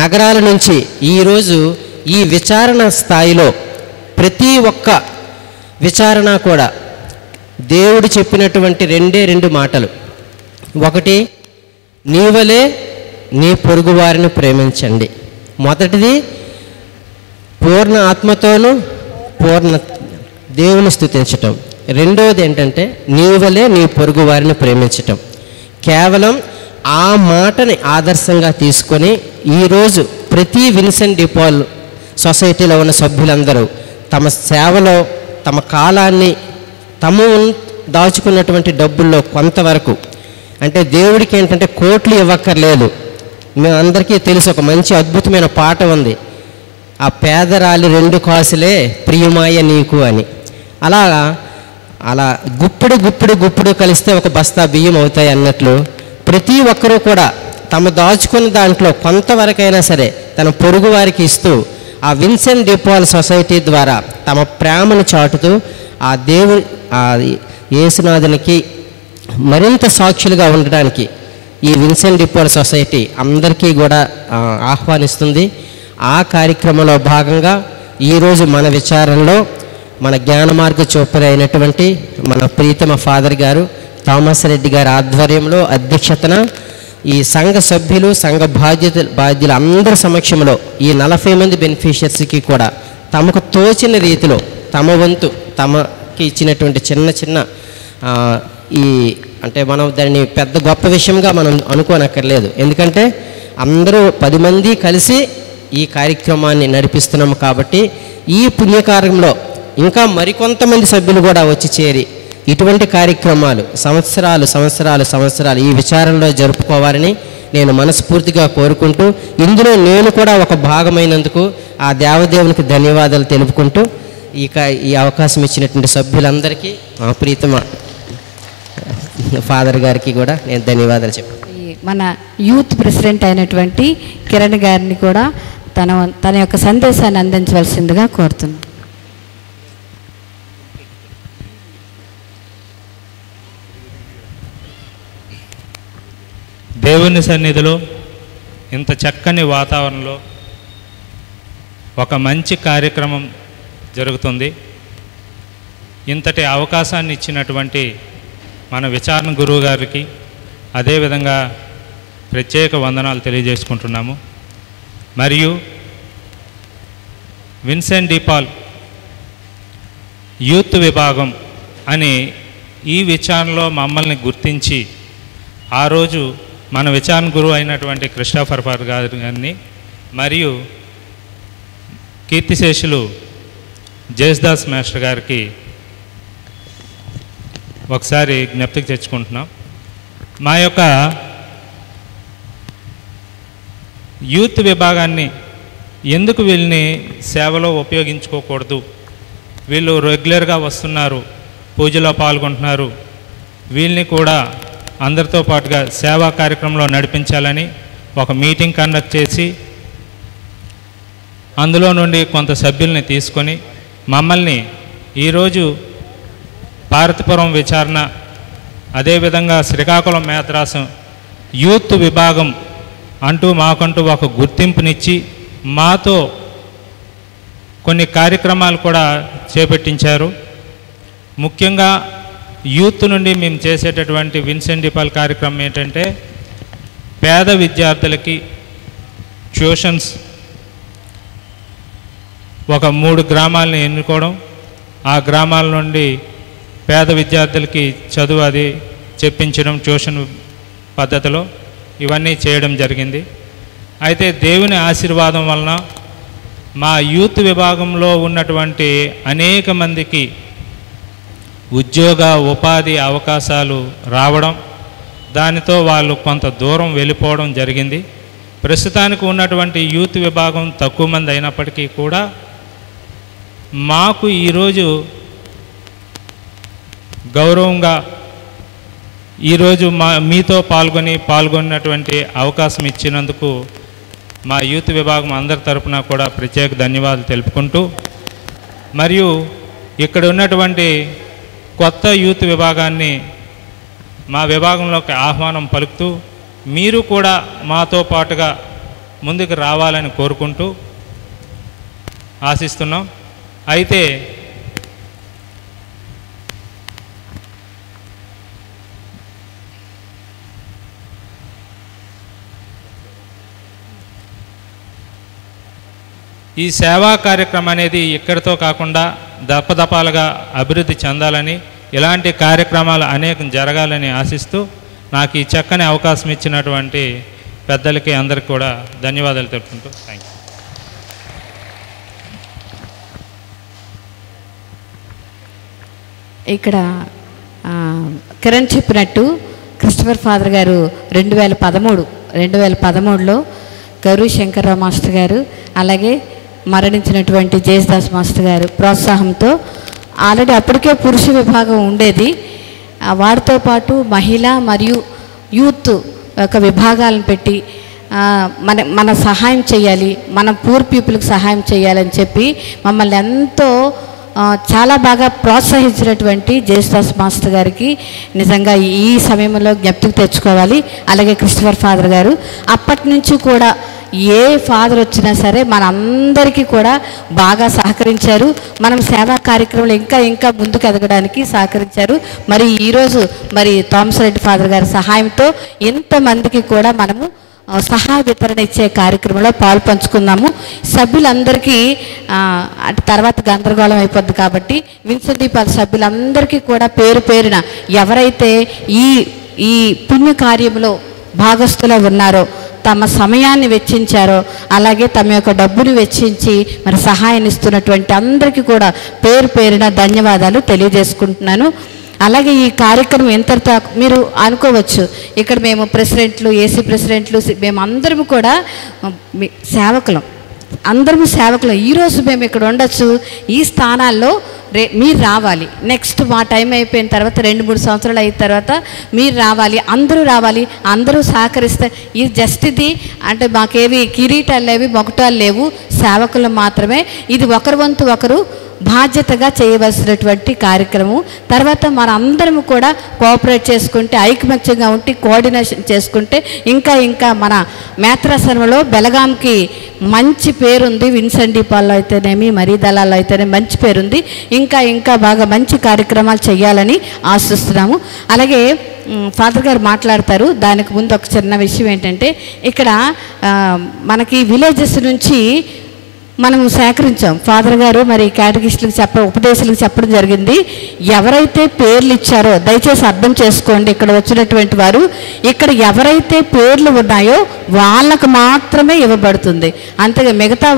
నగరాల నుంచి ఈరోజు ఈ విచారణ స్థాయిలో ప్రతి ఒక్క విచారణ కూడా దేవుడు చెప్పినటువంటి 2 మాటలు. ఒకటి, నీవలే నీ పొరుగువారిని ప్రేమించండి. మొదటిది పూర్ణ ఆత్మతోనూ పూర్ణ దేవుని స్తుతించటం. రెండవది ఏంటంటే నీవలే నీ పొరుగు వారిని ప్రేమించటం. కేవలం ఆ మాటని ఆదర్శంగా తీసుకొని ఈరోజు ప్రతి విన్సెంట్ డి పాల్ సొసైటీలో ఉన్న సభ్యులందరూ తమ సేవలో తమ కాలాన్ని, దాచుకున్నటువంటి డబ్బుల్లో కొంతవరకు, అంటే దేవుడికి ఏంటంటే కోట్లు ఇవ్వక్కర్లేదు. మేము అందరికీ తెలుసు, ఒక మంచి అద్భుతమైన పాట ఉంది, ఆ పేదరాలి 2 కాసులే ప్రియమాయ నీకు అని. అలాగా అలా గుప్పుడు కలిస్తే ఒక బస్తా బియ్యం అవుతాయి అన్నట్లు ప్రతి ఒక్కరూ కూడా తమ దాచుకున్న దాంట్లో కొంతవరకైనా సరే తన పొరుగు వారికి ఇస్తూ ఆ విన్సెంట్ డి పాల్ సొసైటీ ద్వారా తమ ప్రేమను చాటుతూ ఆ యేసునాథునికి మరింత సాక్షులుగా ఉండడానికి ఈ విన్సెంట్ డి పాల్ సొసైటీ అందరికీ కూడా ఆహ్వానిస్తుంది. ఆ కార్యక్రమంలో భాగంగా ఈరోజు మన విచారణలో మన జ్ఞాన మార్గ చూపరి అయినటువంటి మన ప్రీతమ ఫాదర్ గారు థామస్ రెడ్డి గారి ఆధ్వర్యంలో అధ్యక్షతన ఈ సంఘ సభ్యులు సంఘ బాధ్యులు అందరి సమక్షంలో ఈ 40 మంది బెనిఫిషియర్స్కి కూడా తమకు తోచిన రీతిలో తమ వంతు తమకి ఇచ్చినటువంటి చిన్న ఈ అంటే మనం దాన్ని పెద్ద గొప్ప విషయంగా మనం అనుకోనక్కర్లేదు. ఎందుకంటే అందరూ 10 మంది కలిసి ఈ కార్యక్రమాన్ని నడిపిస్తున్నాము కాబట్టి ఈ పుణ్యకార్యంలో ఇంకా మరికొంతమంది సభ్యులు కూడా వచ్చి చేరి ఇటువంటి కార్యక్రమాలు సంవత్సరాలు ఈ విచారణలో జరుపుకోవాలని నేను మనస్ఫూర్తిగా కోరుకుంటూ ఇందులో నేను కూడా ఒక భాగమైనందుకు ఆ దేవదేవునికి ధన్యవాదాలు తెలుపుకుంటూ ఈ అవకాశం ఇచ్చినటువంటి సభ్యులందరికీ ప్రీతమ ఫాదర్ గారికి కూడా నేను ధన్యవాదాలు చెప్పాను. మన యూత్ ప్రెసిడెంట్ అయినటువంటి కిరణ్ గారిని కూడా తన యొక్క సందేశాన్ని అందించవలసిందిగా కోరుతున్నాను. దేవుని సన్నిధిలో ఇంత చక్కని వాతావరణంలో ఒక మంచి కార్యక్రమం జరుగుతుంది. ఇంతటి అవకాశాన్ని ఇచ్చినటువంటి మన విచారణ గురువు గారికి అదేవిధంగా ప్రత్యేక వందనాలు తెలియజేసుకుంటున్నాము. మరియు విన్సెంట్ డి పాల్ యూత్ విభాగం అని ఈ విచారణలో మమ్మల్ని గుర్తించి ఆ రోజు మన విచారణ గురువు అయినటువంటి క్రిస్టోఫర్ ఫాదర్ గారిని మరియు కీర్తిశేషులు జేస్దాస్ మాస్టర్ గారికి ఒకసారి జ్ఞప్తికి తెచ్చుకుంటున్నాం. మా యొక్క యూత్ విభాగాన్ని ఎందుకు వీళ్ళని సేవలో ఉపయోగించుకోకూడదు, వీళ్ళు రెగ్యులర్గా వస్తున్నారు, పూజలో పాల్గొంటున్నారు, వీళ్ళని కూడా అందరితో పాటుగా సేవా కార్యక్రమంలో నడిపించాలని ఒక మీటింగ్ కండక్ట్ చేసి అందులో నుండి కొంత సభ్యుల్ని తీసుకొని మమ్మల్ని ఈరోజు పార్వతీపురం విచారణ అదేవిధంగా శ్రీకాకుళం మేత్రాసం యూత్ విభాగం అంటూ మాకంటూ ఒక గుర్తింపునిచ్చి మాతో కొన్ని కార్యక్రమాలు కూడా చేపట్టించారు. ముఖ్యంగా యూత్ నుండి మేము చేసేటటువంటి విన్సెంట్ డి పాల్ కార్యక్రమం ఏంటంటే పేద విద్యార్థులకి ట్యూషన్స్ ఒక 3 గ్రామాలని ఎన్నుకోవడం, ఆ గ్రామాల నుండి పేద విద్యార్థులకి చదువు అది చెప్పించడం ట్యూషన్ పద్ధతిలో ఇవన్నీ చేయడం జరిగింది. అయితే దేవుని ఆశీర్వాదం వలన మా యూత్ విభాగంలో ఉన్నటువంటి అనేక మందికి ఉద్యోగ ఉపాధి అవకాశాలు రావడం, దానితో వాళ్ళు కొంత దూరం వెళ్ళిపోవడం జరిగింది. ప్రస్తుతానికి ఉన్నటువంటి యూత్ విభాగం తక్కువ మంది అయినప్పటికీ కూడా మాకు ఈరోజు గౌరవంగా ఈరోజు మీతో పాల్గొన్నటువంటి అవకాశం ఇచ్చినందుకు మా యూత్ విభాగం అందరి తరపున కూడా ప్రత్యేక ధన్యవాదాలు తెలుపుకుంటూ, మరియు ఇక్కడ ఉన్నటువంటి కొత్త యూత్ విభాగాన్ని మా విభాగంలోకి ఆహ్వానం పలుకుతూ మీరు కూడా మాతో పాటుగా ముందుకు రావాలని కోరుకుంటూ ఆశిస్తున్నాం. అయితే ఈ సేవా కార్యక్రమం అనేది ఇక్కడితో కాకుండా దపదపాలుగా అభివృద్ధి చెందాలని, ఇలాంటి కార్యక్రమాలు అనేకం జరగాలని ఆశిస్తూ నాకు ఈ చక్కని అవకాశం ఇచ్చినటువంటి పెద్దలకి అందరికీ కూడా ధన్యవాదాలు తెలుపుకుంటూ థ్యాంక్ యూ. ఇక్కడ కిరణ్ చెప్పినట్టు క్రిస్టఫర్ ఫాదర్ గారు 2013లో గౌరీ శంకర్రావు మాస్టర్ గారు అలాగే మరణించినటువంటి జేస్దాస్ మాస్టర్ గారు ప్రోత్సాహంతో ఆల్రెడీ అప్పటికే పురుష విభాగం ఉండేది. వారితో పాటు మహిళ మరియు యూత్ యొక్క విభాగాలను పెట్టి మన సహాయం చేయాలి, మన పూర్ పీపుల్కి సహాయం చేయాలని చెప్పి మమ్మల్ని ఎంతో చాలా బాగా ప్రోత్సహించినటువంటి జేసుదాస్ మాస్టర్ గారికి నిజంగా ఈ సమయంలో జ్ఞప్తికి తెచ్చుకోవాలి. అలాగే క్రిస్టఫర్ ఫాదర్ గారు అప్పటి నుంచి కూడా ఏ ఫాదర్ వచ్చినా సరే మనందరికీ కూడా బాగా సహకరించారు. మనం సేవా కార్యక్రమాలు ఇంకా ముందుకు ఎదగడానికి సహకరించారు. మరి ఈరోజు మరి థామస్ రెడ్డి ఫాదర్ గారి సహాయంతో ఎంతమందికి కూడా మనము సహాయ వితరణ ఇచ్చే కార్యక్రమంలో పాలు పంచుకున్నాము. సభ్యులందరికీ తర్వాత గందరగోళం అయిపోద్ది కాబట్టి విన్సెంట్ దీపాల సభ్యులందరికీ కూడా పేరు పేరున ఎవరైతే ఈ పుణ్య కార్యంలో భాగస్థులో ఉన్నారో, తమ సమయాన్ని వెచ్చించారో, అలాగే తమ యొక్క డబ్బును వెచ్చించి మరి సహాయాన్ని ఇస్తున్నటువంటి అందరికీ కూడా పేరు పేరున ధన్యవాదాలు తెలియజేసుకుంటున్నాను. అలాగే ఈ కార్యక్రమం ఎంతటితో మీరు అనుకోవచ్చు, ఇక్కడ మేము ప్రెసిడెంట్లు, ఏసీ ప్రెసిడెంట్లు, మేము అందరం కూడా సేవకులం, అందరము సేవకులం. ఈరోజు మేము ఇక్కడ ఉండొచ్చు, ఈ స్థానాల్లో మీరు రావాలి. నెక్స్ట్ మా టైం అయిపోయిన తర్వాత 2-3 సంవత్సరాలు అయిన తర్వాత మీరు రావాలి, అందరూ రావాలి, అందరూ సహకరిస్తే ఇది జస్ట్ ఇది అంటే మాకేవి కిరీటాలు లేవి, మొకటాలు లేవు, సేవకులు మాత్రమే. ఇది ఒకరి వంతు ఒకరు బాధ్యతగా చేయవలసినటువంటి కార్యక్రమం. తర్వాత మన అందరము కూడా కోఆపరేట్ చేసుకుంటే, ఐకమత్యంగా ఉండి కోఆర్డినేషన్ చేసుకుంటే ఇంకా మన మేత్రాసనంలో బెలగాంకి మంచి పేరుంది. విన్సెంట్ దీపాల్లో అయితేనేమి, మరీ దళాల్లో అయితేనేమి మంచి పేరుంది. ఇంకా బాగా మంచి కార్యక్రమాలు చేయాలని ఆశిస్తున్నాము. అలాగే ఫాదర్ గారు మాట్లాడతారు. దానికి ముందు ఒక చిన్న విషయం ఏంటంటే, ఇక్కడ మనకి విలేజెస్ నుంచి మనము సేకరించాం. ఫాదర్ గారు మరి కేటగిస్టులకు ఉపదేశాలకు చెప్పడం జరిగింది. ఎవరైతే పేర్లు ఇచ్చారో దయచేసి అర్థం చేసుకోండి. ఇక్కడ వచ్చినటువంటి వారు ఇక్కడ ఎవరైతే పేర్లు ఉన్నాయో వాళ్ళకు మాత్రమే ఇవ్వబడుతుంది. అంతగా మిగతా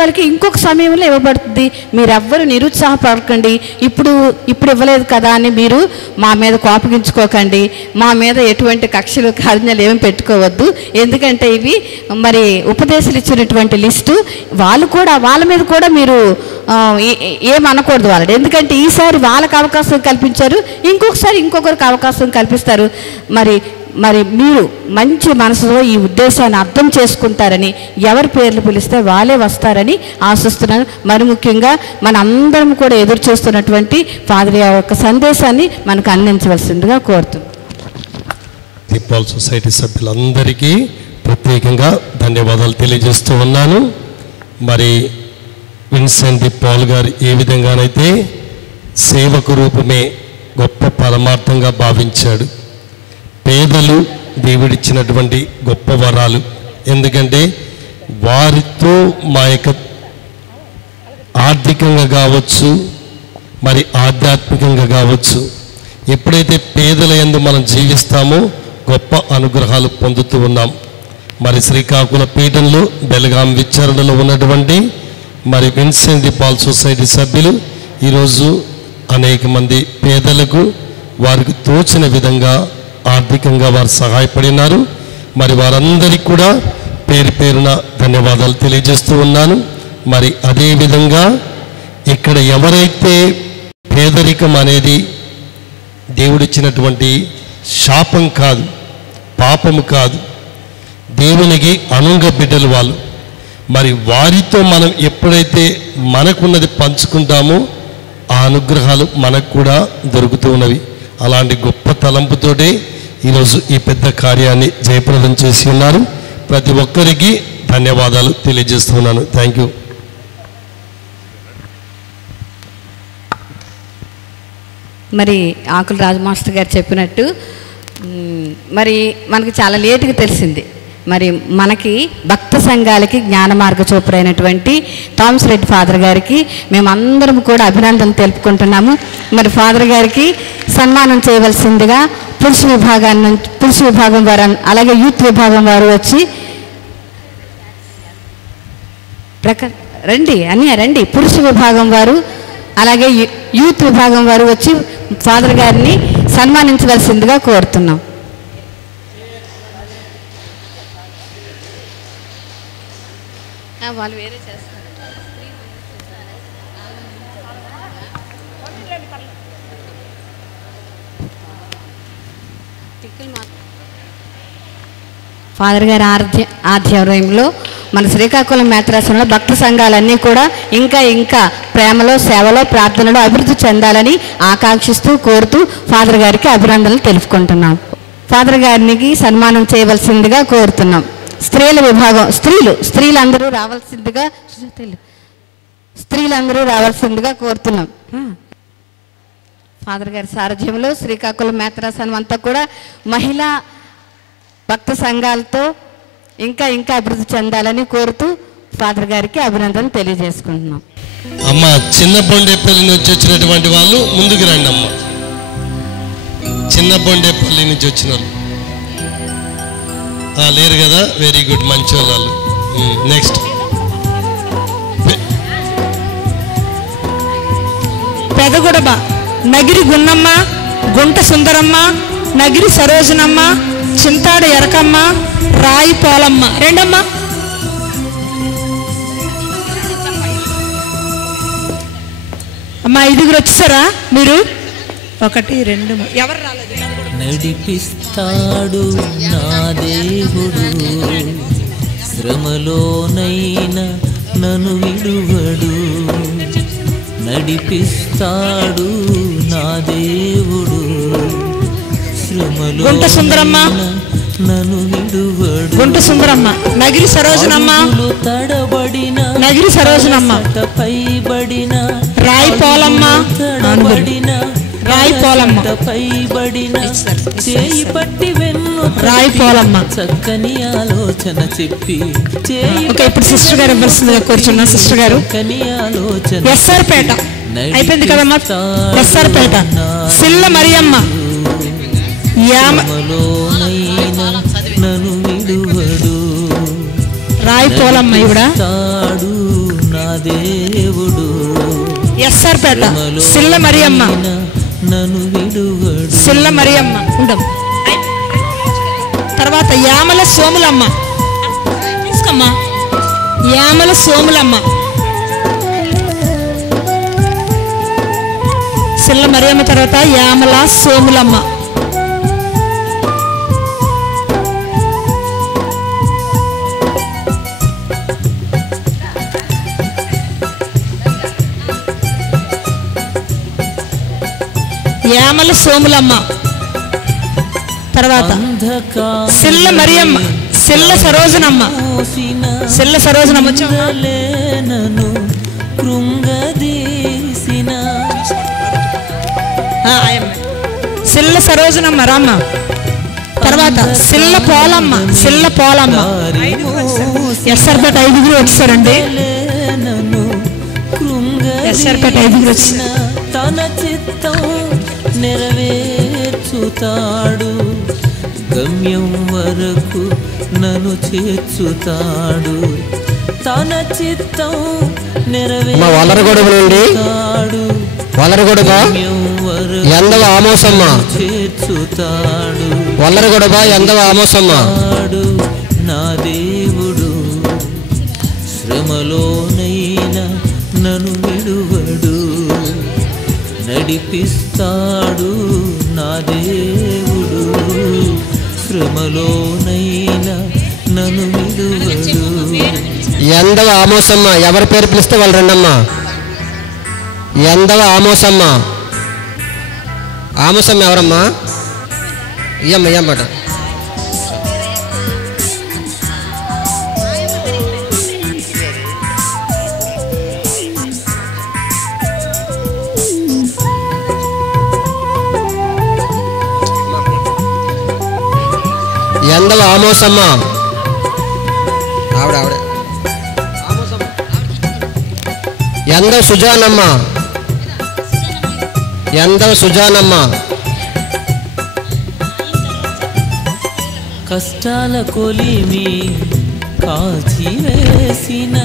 వాళ్ళకి ఇంకొక సమయంలో ఇవ్వబడుతుంది. మీరెవ్వరు నిరుత్సాహపడకండి. ఇప్పుడు ఇవ్వలేదు కదా అని మీరు మా మీద కోపగించుకోకండి. మా మీద ఎటువంటి కక్షలు కార్యాలు ఏమి పెట్టుకోవద్దు. ఎందుకంటే ఇవి మరి ఉపదేశాలు ఇచ్చినటువంటి లిస్టు. వాళ్ళ మీద కూడా మీరు ఏమనకూడదు వాళ్ళు. ఎందుకంటే ఈసారి వాళ్ళకి అవకాశం కల్పించారు, ఇంకొకసారి ఇంకొకరికి అవకాశం కల్పిస్తారు. మరి మీరు మంచి మనసులో ఈ ఉద్దేశాన్ని అర్థం చేసుకుంటారని, ఎవరి పేర్లు పిలిస్తే వాళ్ళే వస్తారని ఆశిస్తున్నాను. మరి ముఖ్యంగా మన అందరం కూడా ఎదురు చూస్తున్నటువంటి ఫాదర్ యొక్క సందేశాన్ని మనకు అందించవలసిందిగా కోరుతున్నాను. దీపాల్ సొసైటీ సభ్యులందరికీ ప్రత్యేకంగా ధన్యవాదాలు తెలియజేస్తూ ఉన్నాను. మరి విన్సెంట్ ది పాల్ గారు ఏ విధంగానైతే సేవకు రూపమే గొప్ప పరమార్థంగా భావించాడు. పేదలు దేవుడిచ్చినటువంటి గొప్ప వరాలు. ఎందుకంటే వారితో మా యొక్క ఆర్థికంగా కావచ్చు, మరి ఆధ్యాత్మికంగా కావచ్చు, ఎప్పుడైతే పేదల యందు మనం జీవిస్తామో గొప్ప అనుగ్రహాలు పొందుతూ ఉన్నాం. మరి శ్రీకాకుళ పీఠంలో బెలగాం విచారణలో ఉన్నటువంటి మరి విన్సెంట్ ది పాల్ సొసైటీ సభ్యులు ఈరోజు అనేక మంది పేదలకు వారికి తోచిన విధంగా ఆర్థికంగా వారు సహాయపడినారు. మరి వారందరికీ కూడా పేరు పేరున ధన్యవాదాలు తెలియజేస్తూ ఉన్నాను. మరి అదేవిధంగా ఇక్కడ ఎవరైతే పేదరికం అనేది దేవుడిచ్చినటువంటి శాపం కాదు, పాపము కాదు, దేవునికి అనుంగ బిడ్డలు వాళ్ళు. మరి వారితో మనం ఎప్పుడైతే మనకున్నది పంచుకుంటామో ఆ అనుగ్రహాలు మనకు కూడా దొరుకుతూ ఉన్నవి. అలాంటి గొప్ప తలంపుతోటే ఈరోజు ఈ పెద్ద కార్యాన్ని జయప్రదం చేసి ఉన్నారు. ప్రతి ఒక్కరికి ధన్యవాదాలు తెలియజేస్తున్నాను. Thank you. మరి ఆకుల రాజమాస్టర్ గారు చెప్పినట్టు మరి మనకి చాలా లేటుగా తెలిసింది. మరి మనకి భక్త సంఘాలకి జ్ఞాన మార్గచూపురైనటువంటి థామస్ రెడ్డి ఫాదర్ గారికి మేమందరం కూడా అభినందనలు తెలుపుకుంటున్నాము. మరి ఫాదర్ గారికి సన్మానం చేయవలసిందిగా పురుష విభాగం వారు అలాగే యూత్ విభాగం వారు వచ్చి రండి పురుష విభాగం వారు అలాగే యూత్ విభాగం వారు వచ్చి ఫాదర్ గారిని సన్మానించవలసిందిగా కోరుతున్నాం. వాళ్ళు వేరే చేస్తారు. ఫాదర్ గారి ఆధ్వర్యంలో మన శ్రీకాకుళం మేత్రాసనంలో భక్త సంఘాలన్నీ కూడా ఇంకా ఇంకా ప్రేమలో, సేవలో, ప్రార్థనలో అభివృద్ధి చెందాలని ఆకాంక్షిస్తూ, కోరుతూ ఫాదర్ గారికి అభినందనలు తెలుపుకుంటున్నాం. ఫాదర్ గారికి సన్మానం చేయవలసిందిగా కోరుతున్నాం. స్త్రీల విభాగం, స్త్రీలందరూ రావాల్సిందిగా కోరుతున్నాం. ఫాదర్ గారి సారథ్యంలో శ్రీకాకుళం మేత్రాసనం అంతా కూడా మహిళా భక్త సంఘాలతో ఇంకా ఇంకా అభివృద్ధి చెందాలని కోరుతూ ఫాదర్ గారికి అభినందనలు తెలియజేసుకుంటున్నాం. అమ్మ, చిన్న బొండేపల్లి నుంచి వచ్చినటువంటి వాళ్ళు ముందుకు రండి అమ్మ. చిన్న బొండేపల్లి నుంచి వచ్చిన వాళ్ళు లేరు కదా, వెరీ గుడ్, మంచి వాళ్ళు. నెక్స్ట్ పెదగుడబ నగిరి గున్నమ్మ, గుంట సుందరమ్మ, నగిరి సరోజనమ్మ, చింతాడ ఎరకమ్మ, రాయి పోలమ్మ. రెండమ్మ. అమ్మా 5గురు వచ్చేసారా మీరు? 1 2 ఎవరు రాలేదు? నడిపిస్తాడు నా దేవుడు, శ్రమలోనైనా నన్ను విడువడు. నడిపిస్తాడు నా దేవుడు, గుంట సుందరమ్మ, నన్ను విడువడు. గుంట సుందరమ్మ, నగిరి సరోజనమ్మ, తడబడిన నగిరి సరోజనమ్మ, పైబడిన రాయి పోలమ్మ, రాయి పోలమ్మ, పైబడిన చేయి పట్టి వెన్ను రాయి పోలమ్మ. చక్కని ఆలోచన చెప్పి ఓకే, ఇప్పుడు సిస్టర్ గారు ఇవ్వాల్సిందిగా కూర్చున్నా. సిస్టర్ గారు ఎస్ఆర్ పేట అయిపోయింది కదమ్మా. ఎస్ఆర్ పేట సిల్ల మరియమ్మ, నన్ను విడువడు. రాయి పోలమ్మ ఇవిడ నా దేవుడు. ఎస్ఆర్ పేట సిల్ల మరియమ్మ, నన్ను విడువడు. సిల్ల మరియమ్మ ఉండం. తర్వాత యామల సోములమ్మ, తీసుకోమ్మా. యామల సోములమ్మ, సిల్ల మరియమ్మ తర్వాత యామల సోములమ్మ. యామల సోములమ్మ తర్వాత సిల్ల మరియమ్మ, సిల్ల సరోజనమ్మ, సిల్ల సరోజనమ్మ నన్ను కృంగదీసిన. సిల్ల సరోజనమ్మ రామ్మ. తర్వాత సిల్ల పోలమ్మ, సిల్ల పోలమ్మ. ఎస్ఆర్పేట 5గురు వచ్చారండి. ఎస్ఆర్పేట 5గురు వచ్చారు. తన చిత్తం నెరవేర్చుతాడు, గమ్యం వరకు నన్ను చేర్చుతాడు. తన చిత్తం నెరవేర్చుతాడు, ఎందవ ఆమోసమ్మ చేర్చుతాడు. వల్లరగొడబ ఎందవ ఆమోసమ్మ. నా దేవుడు శ్రమలోనైనా నన్ను విడువడు. నడిపిస్తాడు నా దేవుడు, శ్రమలోనైనా నన్ను విడువడు. ఎందవ ఆమోసమ్మ, ఎవరి పేరు పిలిస్తే వాళ్ళు రండమ్మా. ఎందవ ఆమోసమ్మ. ఆమోసమ్మ ఎవరమ్మా? ఇయ్యమ్మ ఇయ్యమ్మట. ఎందవ ఆమోసమ్మ. ఆవిడ ఆవిడ. ఎందవ సుజానమ్మ, ఎందవ సుజానమ్మ. కష్టాల కొలిమి కాల్చివేసిన,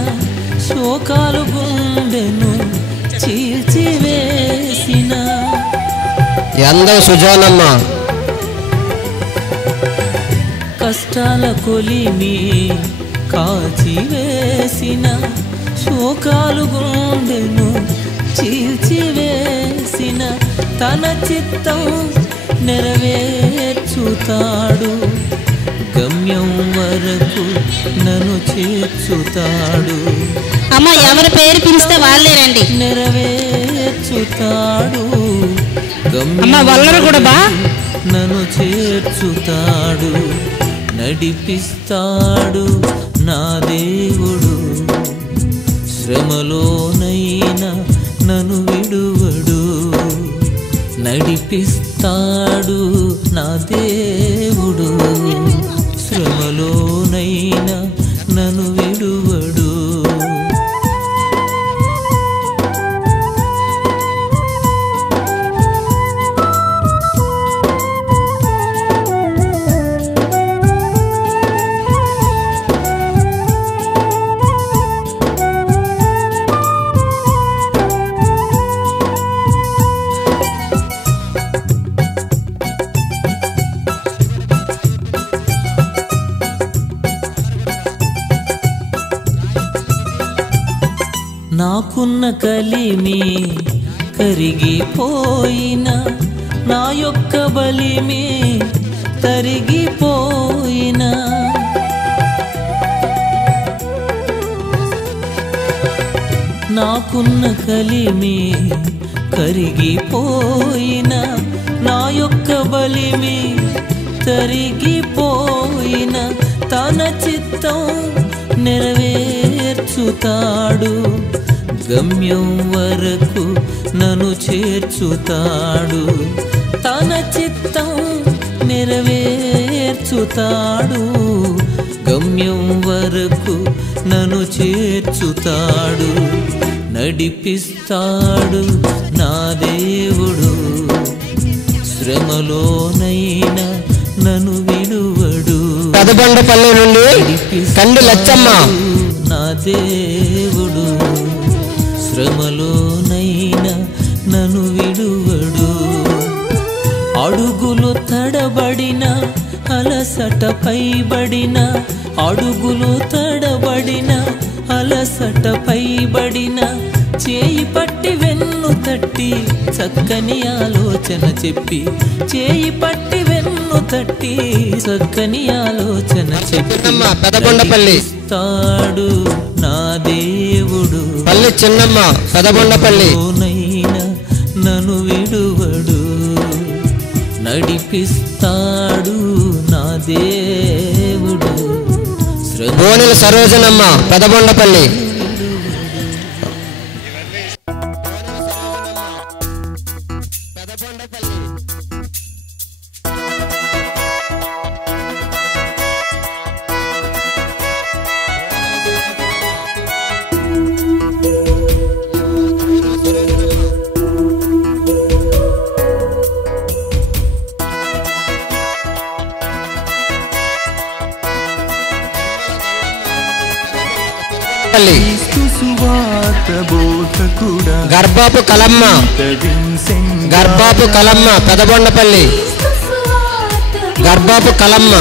శోకాలు గుండెను చీల్చివేసిన. ఎందవ సుజానమ్మ. కష్టాల కొలిమి కాల్చివేసిన, శోకాలు గుండెను చీల్చివేసిన. తన చిత్తం నెరవేర్చుతాడు, గమ్యం గమ్యం వరకు నన్ను చేర్చుతాడు. అమ్మ ఎవరి పేరు పిలిస్తే వాళ్ళే రండి. నెరవేర్చుతాడు. అమ్మ వల్లరు కూడా బా నన్ను చేర్చుతాడు. నడిపిస్తాడు నా దేవుడు. శ్రమలోనైనా నన్ను విడువడు. నడిపిస్తాడు నా దేవుడు. శ్రమలోనైనా నన్ను విడువడు. నాకున్న కలిమి కరిగిపోయిన నా యొక్క బలిమి తరిగిపోయిన నాకున్న కలిమి కరిగిపోయిన నా యొక్క బలిమి తరిగిపోయిన తన చిత్తం నెరవేర్చుతాడు. గమ్యం వరకు నన్ను చేర్చుతాడు. తన చిత్తం నెరవేర్చుతాడు. గమ్యం వరకు నన్ను చేర్చుతాడు. నడిపిస్తాడు నా దేవుడు. శ్రమలోనైనా నన్ను విడువడు. పెదబండపల్లి నుండి కండి లచ్చమ్మ. నా దేవుడు శ్రమలోనైనా నన్ను విడువడు. అడుగులు తడబడిన అలసట పైబడిన అడుగులు తడబడిన అలసట పైబడిన చేయి పట్టి వెన్ను తట్టి చక్కని ఆలోచన చెప్పి చేయి పట్టి వెన్ను తట్టి చక్కని ఆలోచన చెప్పి పెదబండపల్లి తాడు నా దేవుడు. పల్లి చిన్నమ్మ పెదబండపల్లి. నన్ను విడువడు. నడిపిస్తాడు నా దేవుడు. బోనెల సరోజనమ్మ పెదబండపల్లి. గర్భాపు కలమ్మ గర్భాపు కలమ్మ పెదబండపల్లి. గర్భాపు కలమ్మ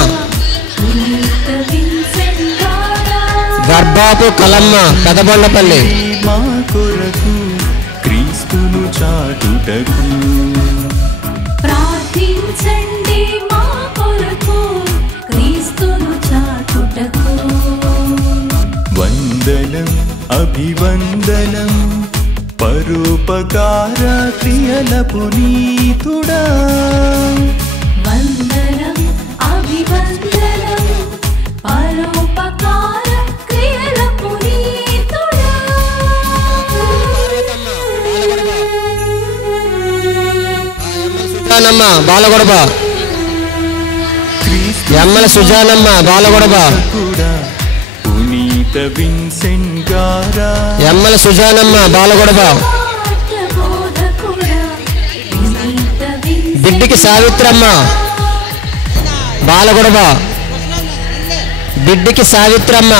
గర్భాపు కలమ్మ పెదబండపల్లి. మా కొరకు క్రీస్తును చాటుటకు ప్రార్థించండి. మా కొరకు క్రీస్తును చాటుటకు వందనం అభివందనం పరోపకార క్రియల పునీతుడా. వందనం అభివందనం పరోపకార క్రియల పునీతుడా. సుజానమ్మ బాలగొడబ. ఎమ్మల సుజానమ్మ బాలగొడబ. పునీత విన్సెంట్ గారా. ఎమ్మల సుజానమ్మ బాలగొడబ. బిడ్డికి సావిత్రమ్మ బాలగొడబ. బిడ్డికి సావిత్రమ్మ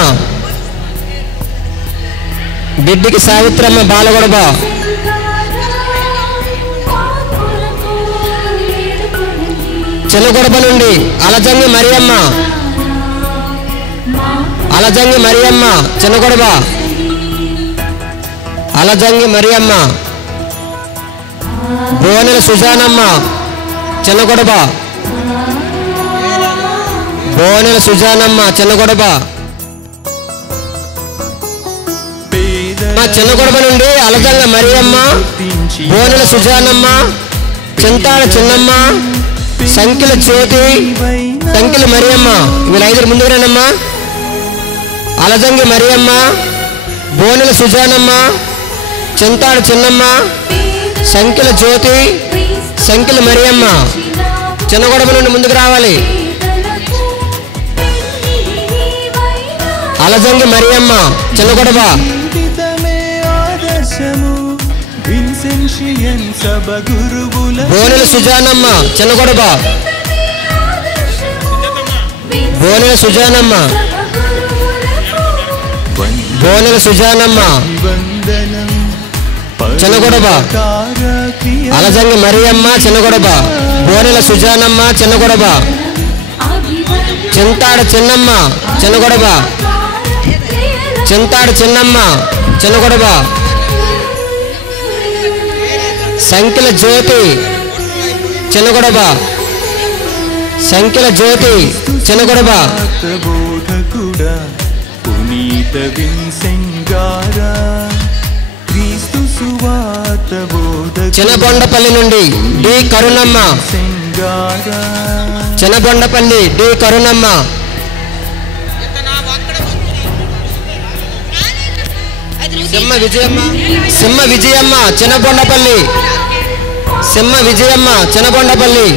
బిడ్డికి సావిత్రమ్మ బాలగొడబ. చిన్నగొడబ నుండి అలజంగి మరియమ్మ. అలజంగి మరియమ్మ చిన్నగొడబ. అలజంగి మరియమ్మ. బోనెల సుజానమ్మ చిన్నగొడబ. బోనెల సుజానమ్మ చిన్నగొడబ. మా చిన్నగొడబ నుండి అలజంగ మరియమ్మ, బోనెల సుజానమ్మ, చింతాడ చిన్నమ్మ, సంకిల జ్యోతి, సంకిల మరియమ్మ. వీళ్ళు 5 ముందుకు రండమ్మా. అలజంగి మరియమ్మ, బోనెల సుజానమ్మ, చింతాడ చిన్నమ్మ, సంకిల జ్యోతి, సంకిల మరియమ్మ. చిన్నగొడబ నుండి ముందుకు రావాలి. అలజంగి మరియమ్మ చిన్నగొడబ. బోనెల సుజానమ్మ చిన్నగొడబ, బోనెల సుజానమ్మ, బోనెల సుజానమ్మ చిన్నగొడబ. అలజంగి మరియమ్మ చిన్నగొడబ, బోనెల సుజానమ్మ చిన్నగొడబ, చింతాడ చిన్నమ్మ చిన్నగొడబ, చింతాడ చిన్నమ్మ చిన్నగొడబ, సంకిల జ్యోతి చిన్నగొడబ, సంకిల జ్యోతి చిన్నగొడబ. పునీత విన్సెంట్ గారా క్రీస్తు సువార్త బోధకుడా చిన్నబొండపల్లి నుండి డి కరుణమ్మ, చిన్నబొండపల్లి డి కరుణమ్మ. సింహ విజయమ్మ, సింహ విజయమ్మ చిన్నబొండపల్లి, సింహ విజయమ్మ చిన్నబొండపల్లి.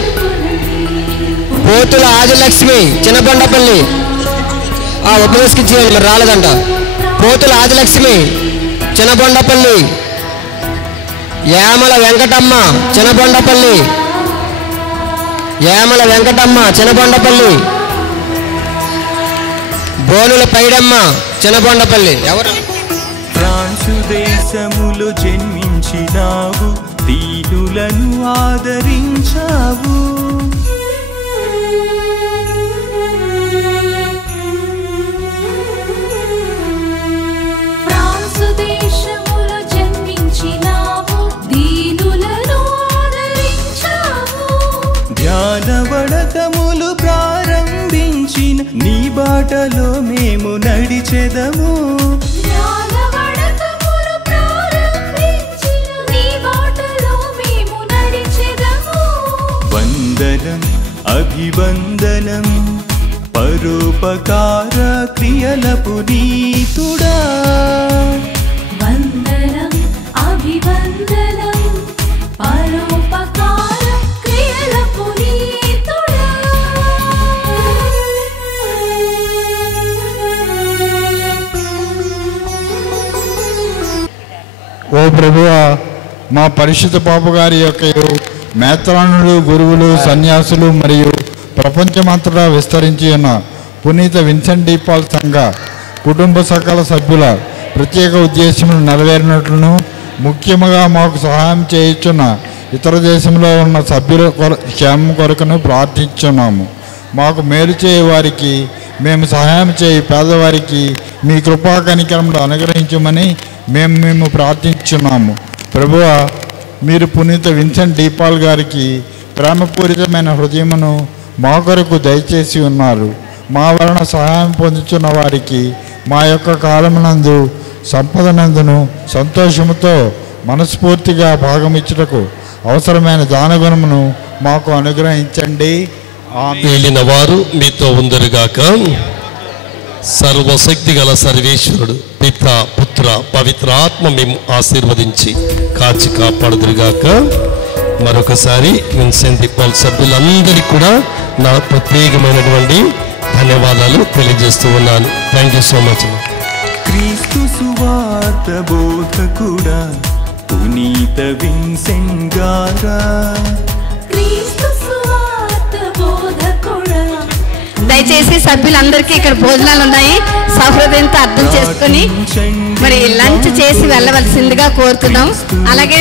పోతుల ఆదిలక్ష్మి చిన్నబొండపల్లి. ఉపదేశించేయాలి మరి రాలేదంట. పోతుల ఆదిలక్ష్మి చిన్నబొండపల్లి. యామల వెంకటమ్మ చిన్నబొండపల్లి, యామల వెంకటమ్మ చిన్నబొండపల్లి. బోనుల పైడమ్మ చిన్నబొండపల్లి. ఎవరు? ఫ్రాన్సు దేశములో జన్మించినావు, దీనులను ఆదరించావు. ఫ్రాన్సు దేశములో జన్మించినావు, దీనులను ఆదరించావు. ధ్యానవడకములు ప్రారంభించిన నీ బాటలో మేము నడిచెదము. వందనం అభివందనం పరోపకార క్రియల పునీతుడా. వందనం అభివందనం పరోపకార క్రియల పునీతుడా. ఓ ప్రభువా, మా పరిశుద్ధ పాప గారి యొక్క మేత్రానులు, గురువులు, సన్యాసులు మరియు ప్రపంచమంతటా విస్తరించి ఉన్న పునీత విన్సెంట్ డి పాల్ సంఘ కుటుంబ సకల సభ్యుల ప్రత్యేక ఉద్దేశములు నెరవేరినట్లును, ముఖ్యంగా మాకు సహాయం చేయుచున్న ఇతర దేశంలో ఉన్న సభ్యుల క్షేమం కొరకును ప్రార్థించున్నాము. మాకు మేలు చేయ వారికి మేము సహాయం చేయి పేదవారికి మీ కృపా కనికరములు అనుగ్రహించమని మేము ప్రార్థించున్నాము. ప్రభువా, మీరు పునీత విన్సెంట్ డి పాల్ గారికి ప్రేమపూరితమైన హృదయమును మా కొరకు దయచేసి ఉన్నారు. మా వలన సహాయం పొందుతున్న వారికి మా యొక్క కాలమునందు సంపదనందును సంతోషముతో మనస్ఫూర్తిగా భాగమిచ్చుటకు అవసరమైన దానగుణమును మాకు అనుగ్రహించండి. వెళ్ళిన వారు మీతో ఉందరుగాక. సర్వశక్తి గల సర్వేశ్వరుడు పిత, పుత్ర, పవిత్రాత్మ మేము ఆశీర్వదించి కాచి కాపాడుదురుగాక. మరొకసారి విన్సెంట్ డి పాల్ సభ్యులందరికీ కూడా నా ప్రత్యేకమైనటువంటి ధన్యవాదాలు తెలియజేస్తూ ఉన్నాను. Thank you so much. క్రీస్తు సువార్త బోధకుడా పునీత విన్సెంట్ గారా. దయచేసి సభ్యులందరికీ ఇక్కడ భోజనాలు ఉన్నాయి, సహృదయంతో అర్థం చేసుకుని మరి లంచ్ చేసి వెళ్ళవలసిందిగా కోరుతున్నాం. అలాగే